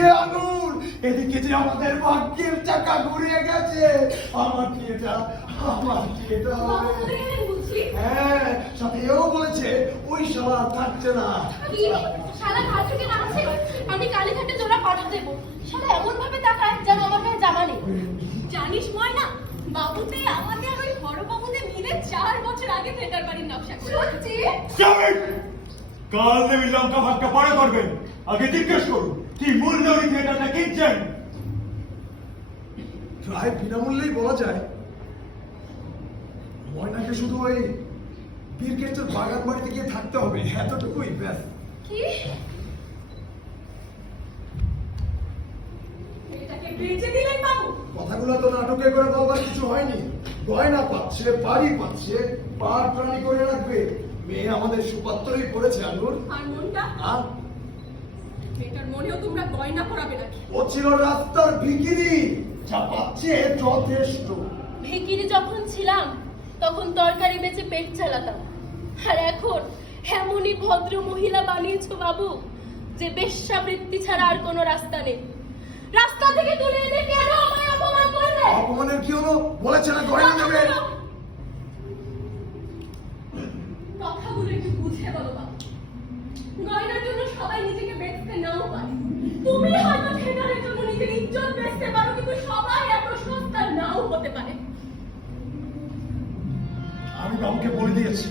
এদিকে আঙুর, এদিকে যে আমাদের ভাগ্যের চাকা ঘুরিয়ে গেছে। আমার থিয়েটার, আমার থিয়েটার। হ্যাঁ, সাথে এও বলেছে ওই শালা থাকছে না। শালা ঘাট থেকে নামছে, আমি কালীঘাটে জোড়া পাঠা দেবো। শালা এমন ভাবে তাকায় যেন আমার গায়ে জামা নেই। জানিস ময়না, বাবুতে আমাদের ওই হরবাবুদের মিলে 4 বছর আগে থিয়েটার বাড়ির নকশা করেছে। কাল দেবী লঙ্কা ভাগ্য পরে করবেন, আগে জিজ্ঞেস করুন কি মূল্য ওই থিয়েটারটা কিনছেন। প্রায় বিনামূল্যেই বলা যায়। ময়নাকে শুধু ওই বীরকেশ্বর বাগান বাড়িতে গিয়ে থাকতে হবে, এতটুকুই ব্যাস। কি? এটাকে বেচে দিলেন বাবু? কথাগুলো তো নাটকে করে বলবার কিছু হয়নি। গয়না পাচ্ছে, বাড়ি পাচ্ছে, পার প্রাণী করে রাখবে। মেয়ে আমাদের সুপাত্রই পড়েছে আনুর। আর মনটা? মেয়েটার মনেও তোমরা গয়না পরাবে নাকি? ও ছিল রাস্তার ভিখিরি, যা পাচ্ছে যথেষ্ট। ভিখিরি যখন ছিলাম তখন তরকারি বেচে পেট চালাতাম, আর এখন এমনই ভদ্র মহিলা বানিয়েছো বাবু যে বেশ্যাবৃত্তি ছাড়া আর কোনো রাস্তা নেই। রাস্তা থেকে তুলে এনে কেন আমায় অপমান করবে? অপমানের কি হলো? বলেছে না গয়না দেবে। কথাগুলো একটু বুঝে বলো বাবু। গয়নার জন্য সবাই নিজেকে বেচতে নাও পারে। তুমি হয়তো থিয়েটারের জন্য নিজের ইজ্জত বেচতে পারো, কিন্তু সবাই এত সস্তা নাও হতে পারে। আমি বাবুকে বলে দিয়েছি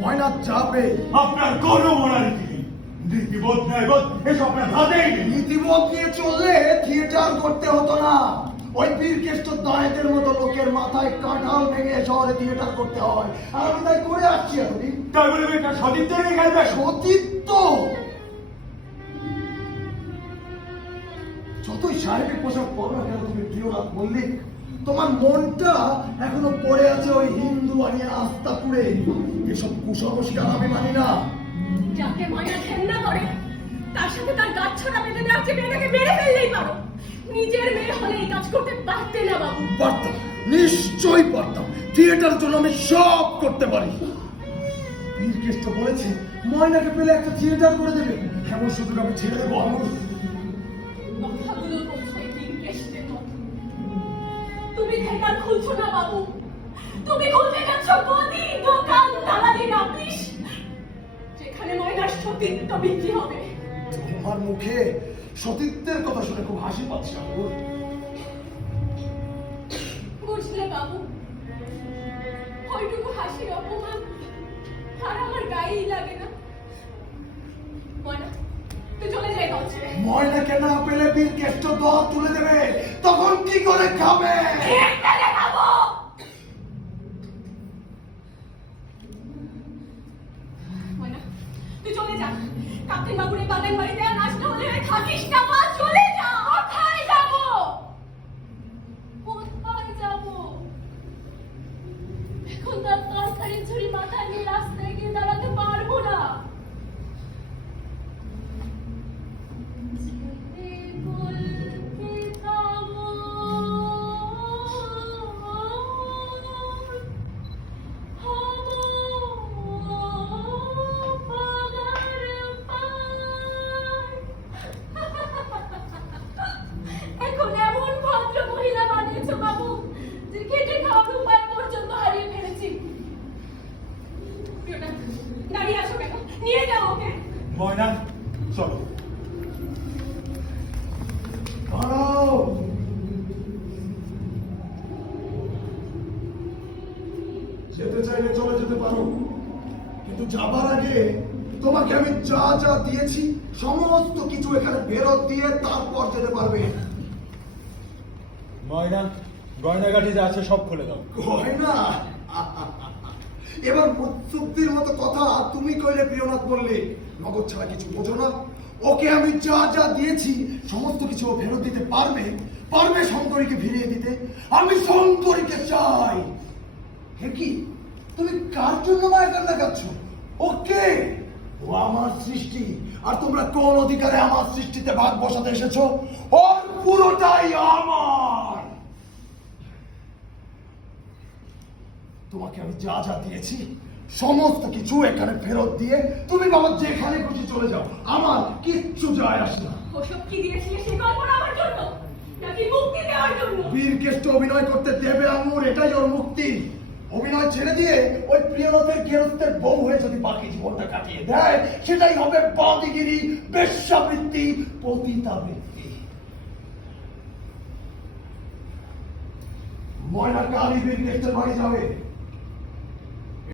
ময়না যাবে। আপনার কোনো মোরালিটি নেই, নীতিবোধ ন্যায়বোধ এসব আপনার হাতেই নেই। নীতিবোধ দিয়ে চললে থিয়েটার করতে হতো না। ওই বীরকেশ্বর দায়েদের মতো লোকের মাথায় কাঁঠাল ভেঙে শহরে থিয়েটার করতে হয়, আর আমি তাই করে আসছি। এতদিন তাই বলে একটা সতীর্থ রেখে খেলবে? সতীত্ব যতই সাহেবের পোশাক পরো না কেন, তুমি প্রিয়নাথ মল্লিক, তোমার মনটা এখনো পড়ে আছে ওই হিন্দু বানিয়ে আস্তাপুরে। এসব কুসংস্কার আমি মানি না। যাকে ময়না ঘেন্না করে তার সাথে তার গাছ ছড়া বেঁধে দেওয়ার চেয়ে মেয়েটাকে মেরে ফেললেই পারো। নিজের মেয়ে হলে এই কাজ করতে পারতে না বাবু। পারতাম, নিশ্চয়ই পারতাম। থিয়েটার জন্য আমি সব করতে পারি। বীরকেষ্ট বলেছে ময়নাকে পেলে একটা থিয়েটার করে দেবে, এমন সুযোগ আমি ছেড়ে দেবো? আমার কথাগুলো বলছো এই বীরকেষ্টের মতো। তুমি থিয়েটার খুলছো না বাবু, তুমি খুলতে যাচ্ছ গদি, দোকান, দালালির অফিস, যেখানে ময়নার সতীত্ব বিক্রি হবে। তোমার মুখে সতীত্বের কথা শুনে খুব হাসি পাচ্ছে আমার। বুঝলে বাবু, ওইটুকু হাসির অপমান আর আমার গায়েই লাগে না। ময়না, তুই চলে যাই ঘর ছেড়ে। ময়নাকে না পেলে বীরকেষ্ট দল তুলে দেবে, তখন কি করে খাবে? খেলে খাবো। ময়না, তুই চলে যা। কাপ্তেন বাবুর এই বাগান বাড়িতে আর আসতে হলে থাকিস না মা, চলে যা। কোথায় যাবো? কোথায় যাবো? এখন তার তরকারি ঝুড়ি মাথায় নিয়ে রাস্তায় গিয়ে দাঁড়াতে পারবো না। এখন এমন ভদ্র মহিলা বানিয়েছো বাবু যে খেটে খাওয়ার উপায় পর্যন্ত হারিয়ে ফেলেছি। দাঁড়িয়ে আসো কেন? নিয়ে যাও ওকে। ময়না চলো। দাঁড়াও। যেতে চাইলে চলে যেতে পারো, কিন্তু যাবার আগে তোমাকে আমি যা যা দিয়েছি সমস্ত কিছু এখানে ফেরত দিয়ে তারপর যেতে পারবে। ময়না, গয়নাগাটি যা আছে সব খুলে দাও। গয়না? এবার মুৎসুদ্দির মতো কথা তুমি কইলে প্রিয়নাথ মল্লিক। নগদ ছাড়া কিছু বোঝো না। ওকে আমি যা যা দিয়েছি সমস্ত কিছু ও ফেরত দিতে পারবে, পারবে শঙ্করীকে ফিরিয়ে দিতে। আমি শঙ্করীকে চাই। হে কি, তুমি কার জন্য মায়া কান্না কাঁদছ? ওকে, ও আমার সৃষ্টি, আর তোমরা কোন অধিকারে আমার সৃষ্টিতে ভাগ বসাতে এসেছো? ওর পুরোটাই আমার। তোমাকে আমি যা যা দিয়েছি সমস্ত কিছু এখানে ফেরত দিয়ে তুমি বাবা যেখানে খুশি চলে যাও, আমার কিচ্ছু যায় আসে না। ওসব কি দিয়েছিলে সেই কল্পনা আমার জন্য নাকি মুক্তি দেওয়ার জন্য? বীরকেষ্ট অভিনয় করতে দেবে আম্মুর, এটাই ওর মুক্তি। অভিনয় ছেড়ে দিয়ে ওই প্রিয়নাথের গেরস্তের বউ হয়ে যদি বাকি জীবনটা কাটিয়ে দেয়, সেটাই হবে বাদিগিরি, বেশ্যাবৃত্তি, পতিতাবৃত্তি। ময়না কালী বীরকেষ্টের বাড়ি যাবে।